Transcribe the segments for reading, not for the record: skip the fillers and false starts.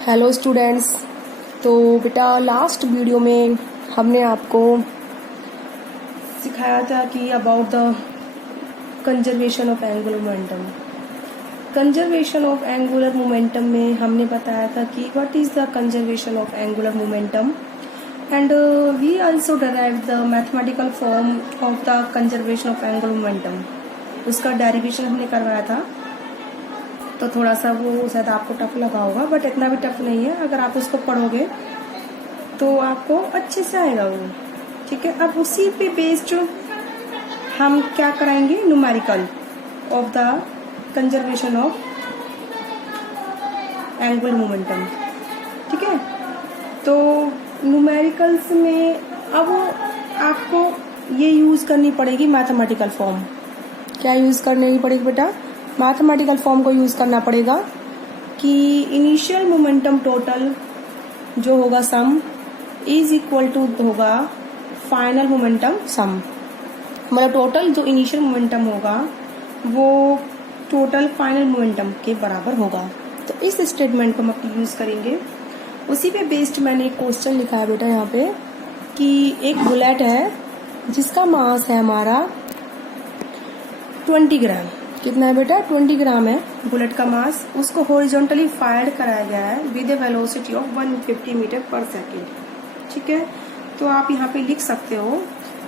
Hello students. तो बेटा last video में हमने आपको सिखाया था कि about the conservation of angular momentum. Conservation of angular momentum में हमने बताया था कि what is the conservation of angular momentum and we also derive the mathematical form of the conservation of angular momentum. उसका डेरिवेशन हमने करवाया था, तो थोड़ा सा वो शायद आपको टफ लगा होगा, बट इतना भी टफ नहीं है। अगर आप उसको पढ़ोगे तो आपको अच्छे से आएगा वो। ठीक है, अब उसी पे बेस्ड हम क्या कराएंगे, numerical of the conservation of angular momentum. ठीक है, तो न्यूमेरिकल्स में अब आपको ये यूज करनी पड़ेगी मैथमेटिकल फॉर्म। क्या यूज करनी पड़ेगी बेटा? मैथमेटिकल फॉर्म को यूज करना पड़ेगा कि इनिशियल मोमेंटम टोटल जो होगा सम इज इक्वल टू होगा फाइनल मोमेंटम सम। मतलब टोटल जो इनिशियल मोमेंटम होगा वो टोटल फाइनल मोमेंटम के बराबर होगा। तो इस स्टेटमेंट को हम अपनी यूज करेंगे। उसी पे बेस्ड मैंने एक क्वेश्चन लिखा है बेटा यहाँ पे कि एक बुलेट है जिसका मास है हमारा 20 ग्राम। कितना है बेटा? 20 ग्राम है बुलेट का मास। उसको हॉरिजॉन्टली फायर कराया गया है with a velocity of 150 metre पर सेकेंड। ठीक है, तो आप यहाँ पे लिख सकते हो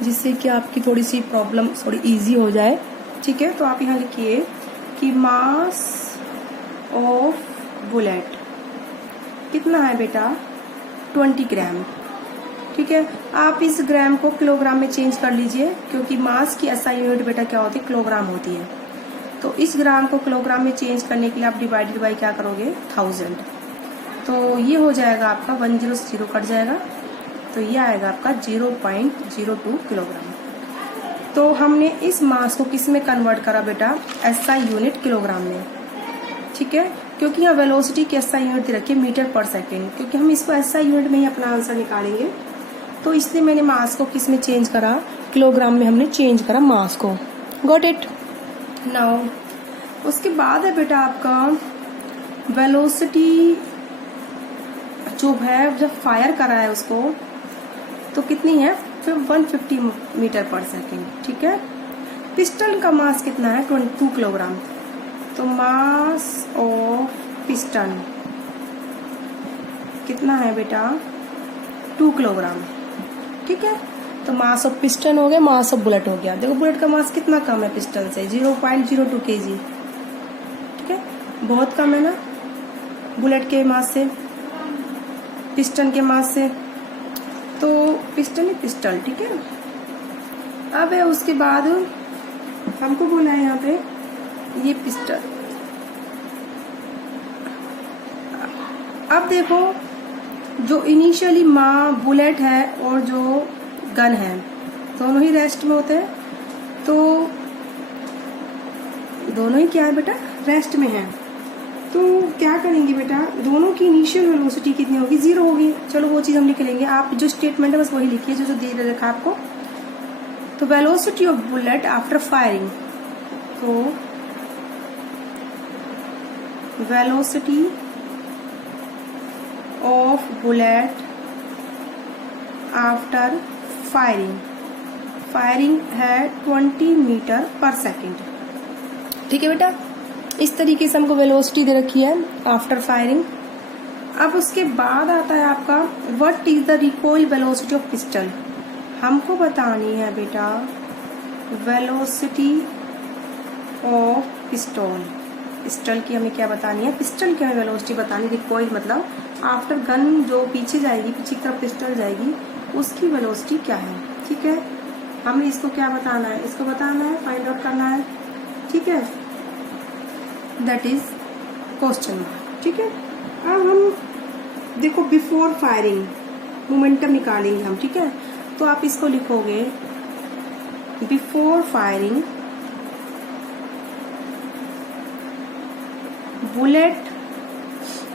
जिससे कि आपकी थोड़ी सी प्रॉब्लम थोड़ी इजी हो जाए। ठीक है, तो आप यहाँ लिखिए कि मास ऑफ बुलेट कितना है बेटा? 20 ग्राम। ठीक है, आप इस ग्राम को किलोग्राम में चेंज कर लीजिए, क्योंकि मास की एसआई यूनिट बेटा क्या होती है? किलोग्राम होती है। तो इस ग्राम को किलोग्राम में चेंज करने के लिए आप डिवाइडेड बाई क्या करोगे? 1000। तो ये हो जाएगा आपका 100 से 0 कट जाएगा, तो ये आएगा आपका 0.02 किलोग्राम। तो हमने इस मास को किस में कन्वर्ट करा बेटा? एसआई यूनिट किलोग्राम में। ठीक है, क्योंकि यहाँ वेलोसिटी की एसआई यूनिट रखी है मीटर पर सेकेंड, क्योंकि हम इसको एसआई यूनिट में ही अपना आंसर निकालेंगे। तो इसलिए मैंने मास को किस में चेंज करा? किलोग्राम में हमने चेंज करा मास को। Got it? नाउ उसके बाद है बेटा आपका वेलोसिटी जो है, जब फायर करा है उसको, तो कितनी है? फिर 150 मीटर पर सेकेंड। ठीक है, पिस्टन का मास कितना है? 2 किलोग्राम। तो मास ऑफ पिस्टन कितना है बेटा? 2 किलोग्राम। ठीक है, तो मास ऑफ पिस्टन हो गया, मास ऑफ बुलेट हो गया। देखो बुलेट का मास कितना कम है पिस्टन से? 0.02 kg। ठीक है, बहुत कम है ना बुलेट के मास से, पिस्टन के मास से। तो पिस्टन ही पिस्टल। ठीक है, अब है उसके बाद हमको बोला है यहाँ पे ये पिस्टल। अब देखो जो इनिशियली बुलेट है और जो गन है दोनों ही रेस्ट में होते हैं। तो दोनों ही क्या है बेटा? रेस्ट में है। तो क्या करेंगे बेटा? दोनों की इनिशियल वेलोसिटी कितनी होगी? 0 होगी। चलो वो चीज हम लिख लेंगे। आप जो स्टेटमेंट है बस वही लिखिए जो दे रखा है आपको। तो velocity of bullet after firing, तो velocity of bullet after firing है 20 मीटर पर सेकेंड। ठीक है बेटा, इस तरीके से हमको वेलोसिटी दे रखी है आफ्टर फायरिंग। अब उसके बाद आता है आपका what is the recoil velocity of pistol. हमको बतानी है बेटा वेलोसिटी ऑफ पिस्टल की हमें क्या बतानी है? पिस्टल की हमें वेलोसिटी बतानी। रिकॉइल मतलब आफ्टर गन जो पीछे जाएगी, पीछे की तरफ पिस्टल जाएगी, उसकी वेलोसिटी क्या है। ठीक है, हमें इसको क्या बताना है? इसको बताना है, फाइंड आउट करना है। ठीक है, दैट इज क्वेश्चन मार्क। ठीक है, अब हम देखो बिफोर फायरिंग मोमेंटम निकालेंगे हम। ठीक है, तो आप इसको लिखोगे before firing bullet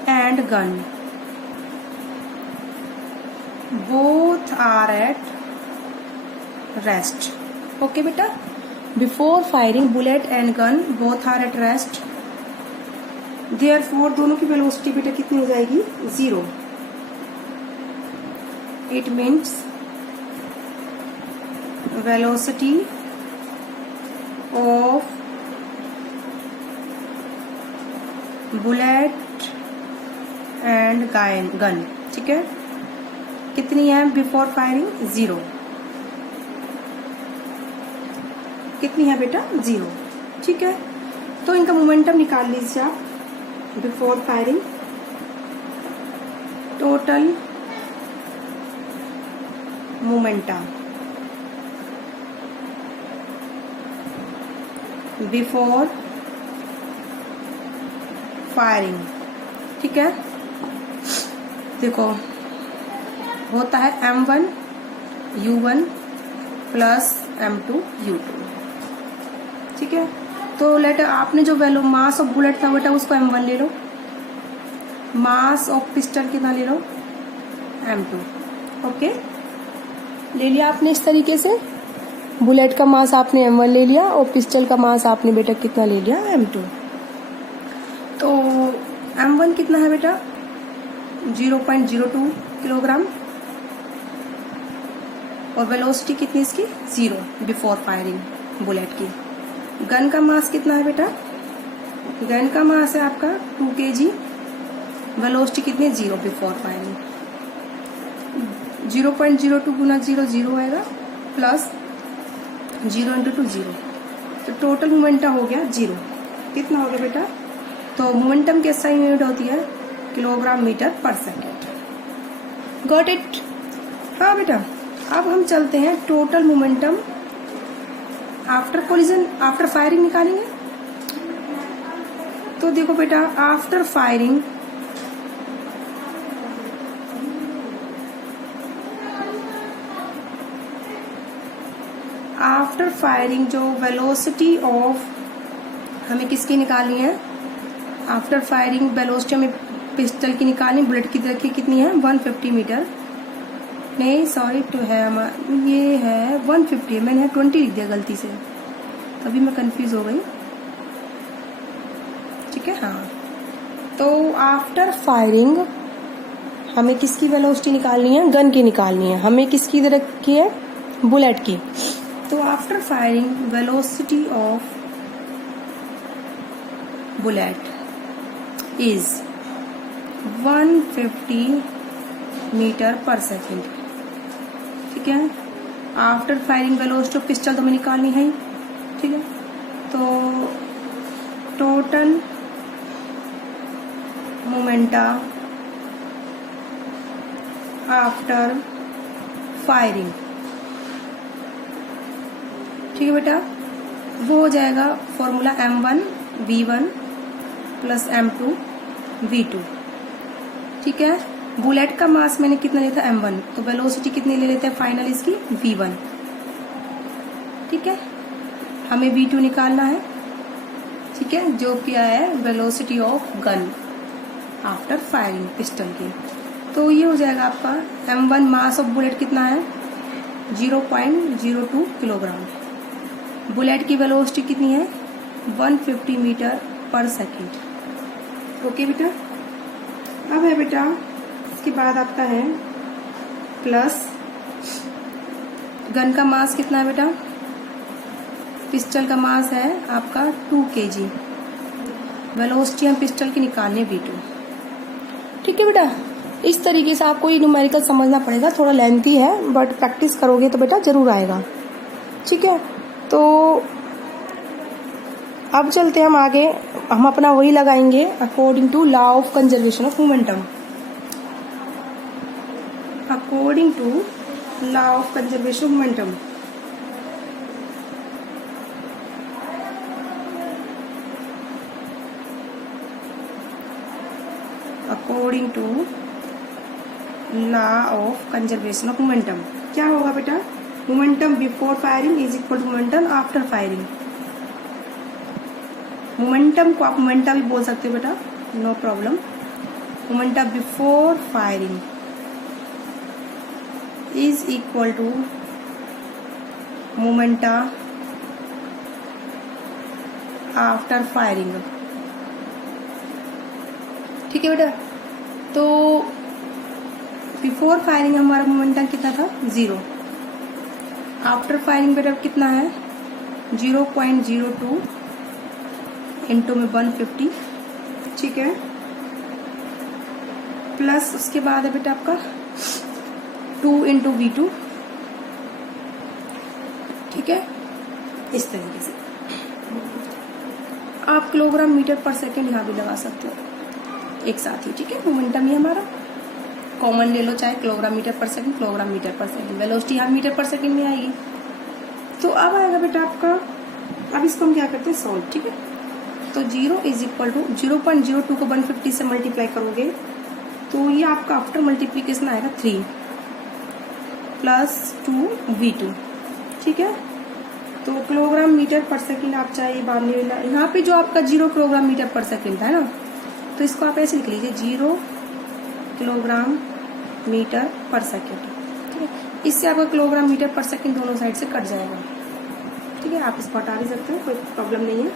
and gun both are at rest. Okay बेटा, before firing bullet and gun both are at rest therefore दोनों की वेलोसिटी बेटा कितनी हो जाएगी, 0। It means velocity of bullet and gun, ठीक है, कितनी है बिफोर फायरिंग, 0। कितनी है बेटा, 0, ठीक है। तो इनका मोमेंटम निकाल लीजिए आप before firing. Total momentum before firing, ठीक है। देखो होता है m1 u1 plus m2 u2, ठीक है। तो लेट आपने जो वैल्यू मास ऑफ बुलेट था बेटा उसको m1 ले लो, मास ऑफ पिस्टल कितना ले लो, m2, ओके। ले लिया आपने इस तरीके से, बुलेट का मास आपने m1 ले लिया और पिस्टल का मास आपने बेटा कितना ले लिया, m2। तो m1 कितना है बेटा, 0.02 किलोग्राम और वेलोसिटी कितनी इसकी, 0 बिफोर फायरिंग बुलेट की। गन का मास कितना है बेटा, गन का मास है आपका 2 kg, वेलोसिटी कितनी, 0 बिफोर फायरिंग। 0.02 गुना 0 0 आएगा, प्लस 0 इंटू 2 0, तो टोटल मोमेंटम हो गया 0। कितना हो गया बेटा, तो मोमेंटम की SI यूनिट होती है किलोग्राम मीटर पर सेकेंड। Got it. हाँ बेटा, अब हम चलते हैं total momentum after collision, after firing निकालेंगे। तो देखो बेटा, आफ्टर फायरिंग जो वेलोसिटी ऑफ हमें किसकी निकालनी है, आफ्टर फायरिंग वेलोसिटी हमें पिस्टल की निकालनी, बुलेट की देखिए कितनी है, 150 मीटर, नहीं सॉरी तो है ये है 150 है, मैंने 20 लिख दिया गलती से, तभी मैं कंफ्यूज हो गई, ठीक है। हाँ, तो आफ्टर फायरिंग हमें किसकी वेलोसिटी निकालनी है, गन की निकालनी है, हमें किसकी तरह की है, बुलेट की। तो after firing velocity of bullet is 150 metre पर सेकेंड, ठीक है। After firing velocity of pistol तो हमें निकालनी है, ठीक है। तो टोटल मोमेंटा आफ्टर फायरिंग, ठीक है बेटा, वो हो जाएगा formula m1 v1 plus m2 v2, ठीक है। बुलेट का मास मैंने कितना लिया था, m1, तो वेलोसिटी कितनी ले लेते हैं फाइनल इसकी, v1, ठीक है। हमें v2 निकालना है, ठीक है, जो क्या है velocity of gun after firing pistol की। तो ये हो जाएगा आपका m1 मास ऑफ बुलेट कितना है, 0.02 किलोग्राम। बुलेट की वेलोसिटी कितनी है, 150 मीटर पर सेकेंड, ओके बेटा। अब है बेटा, इसके बाद आपका है प्लस गन का मास कितना है बेटा, पिस्टल का मास है आपका 2 kg, वेलोसिटी हम पिस्टल की निकालने v2, ठीक है बेटा। इस तरीके से आपको ये न्यूमेरिकल समझना पड़ेगा, थोड़ा लेंथी है बट प्रैक्टिस करोगे तो बेटा जरूर आएगा, ठीक है। तो अब चलते हैं हम आगे, हम अपना वही लगाएंगे according to law of conservation of momentum. According to law of conservation of momentum, according to law of conservation of momentum क्या होगा बेटा, momentum before firing is equal to momentum after firing. Momentum को आप momenta भी बोल सकते हो बेटा, no problem. Momenta before firing is equal to momenta after firing. ठीक है बेटा। तो बिफोर फायरिंग हमारा मोमेंटम कितना था 0, आफ्टर फायरिंग बेटा कितना है 0.02 इंटू में 150, ठीक है, प्लस उसके बाद है बेटा आपका 2 इंटू V2, ठीक है। इस तरीके से आप किलोग्राम मीटर पर सेकेंड यहाँ भी लगा सकते हो एक साथ ही, ठीक है। मोमेंटम ही हमारा कॉमन ले लो, चाहे किलोग्राम मीटर पर सेकंड, किलोग्राम मीटर पर सेकंड, वेलोसिटी यहाँ मीटर पर सेकंड में आएगी। तो अब आएगा बेटा आपका, अब इसको हम क्या करते हैं सॉल्व, ठीक है। तो 0 इज इक्वल टू 0.02 को 150 से मल्टीप्लाई करोगे तो ये आपका आफ्टर मल्टीप्लीकेशन आएगा 3 प्लस 2V2, ठीक है। तो किलोग्राम मीटर पर सेकंड आप चाहे बाद में लेना, यहाँ पे जो आपका 0 किलोग्राम मीटर पर सेकंड है ना, तो इसको आप ऐसे लिख लीजिए 0 किलोग्राम मीटर पर सेकंड, ठीक है। इससे आपका किलोग्राम मीटर पर सेकंड दोनों साइड से कट जाएगा, ठीक है। आप इसको हटा भी सकते हैं, कोई प्रॉब्लम नहीं है।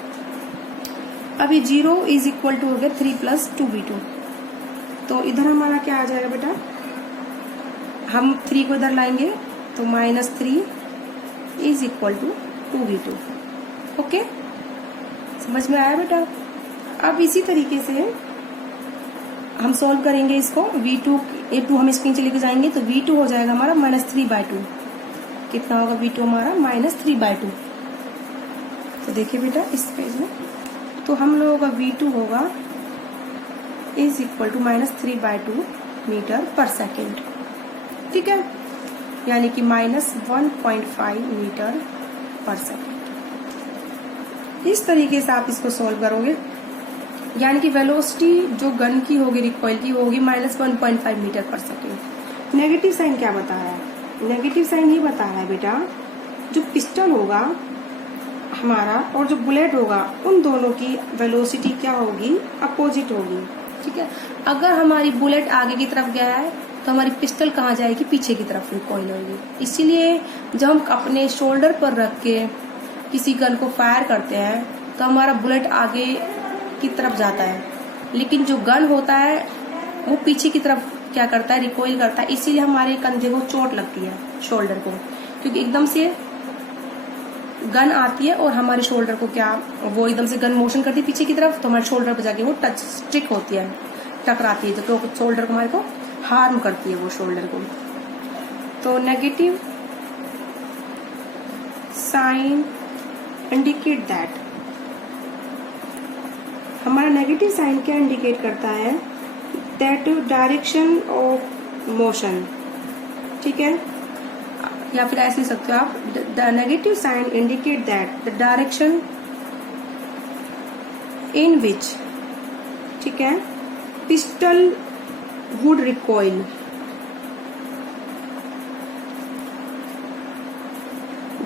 अभी 0 इज इक्वल टू हो गया 3 प्लस 2V2, तो इधर हमारा क्या आ जाएगा बेटा, हम 3 को इधर लाएंगे तो -3 is equal to 2V2, okay, समझ में आया बेटा। अब इसी तरीके से हम सॉल्व करेंगे इसको, V2 A2 हम इसके नीचे लेके जाएंगे तो V2 हो जाएगा हमारा -3/2, कितना होगा V2 हमारा -3/2। तो देखिए बेटा इस पेज में, तो हम लोगों का V2 होगा इज इक्वल टू -3/2 मीटर पर सेकेंड, ठीक है, यानी कि -1.5 मीटर पर सेकेंड। इस तरीके से आप इसको सॉल्व करोगे, यानी कि वेलोसिटी जो गन की होगी रिकॉइल की वो होगी -1.5 मीटर पर सेकेंड। नेगेटिव साइन क्या बताया है, नेगेटिव साइन ये बताया है बेटा, जो पिस्टल होगा हमारा और जो बुलेट होगा उन दोनों की वेलोसिटी क्या होगी, अपोजिट होगी, ठीक है। अगर हमारी बुलेट आगे की तरफ गया है तो हमारी पिस्टल कहाँ जाएगी, पीछे की तरफ रिकॉइल होगी। इसीलिए जब हम अपने शोल्डर पर रख के किसी गन को फायर करते हैं तो हमारा बुलेट आगे की तरफ जाता है, लेकिन जो गन होता है वो पीछे की तरफ क्या करता है, रिकॉइल करता है। इसीलिए हमारे कंधे को चोट लगती है, शोल्डर को, क्योंकि एकदम से गन आती है और हमारे शोल्डर को क्या, वो एकदम से गन मोशन करती है पीछे की तरफ, तो हमारे शोल्डर पर जाके वो टच स्ट्रिक होती है, टकराती है, तो शोल्डर को हमारे को हार्म करती है वो शोल्डर को। तो नेगेटिव साइन इंडिकेट दैट, हमारा नेगेटिव साइन क्या इंडिकेट करता है, दैट डायरेक्शन ऑफ मोशन, ठीक है, या फिर ऐसे लिख सकते हो आप, the negative sign indicate that the direction in which, ठीक है, पिस्टल वुड रिकॉइल,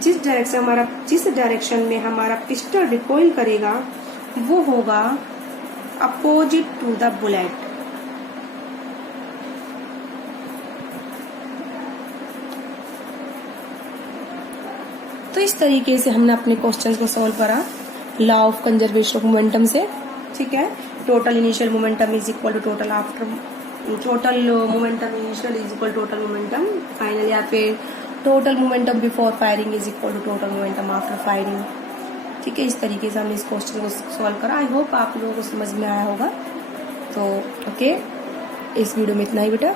जिस डायरेक्शन में हमारा पिस्टल रिकॉइल करेगा वो होगा अपोजिट टू द बुलेट। तो इस तरीके से हमने अपने क्वेश्चन को सॉल्व करा law of conservation of momentum से, ठीक है। Total initial momentum is equal to total after, total momentum initial is equal total momentum final, या फिर total momentum before firing is equal to total momentum after firing, ठीक है। इस तरीके से हमने इस क्वेश्चन को सॉल्व करा। आई होप आप लोगों को समझ में आया होगा। तो ओके, इस वीडियो में इतना ही बेटा।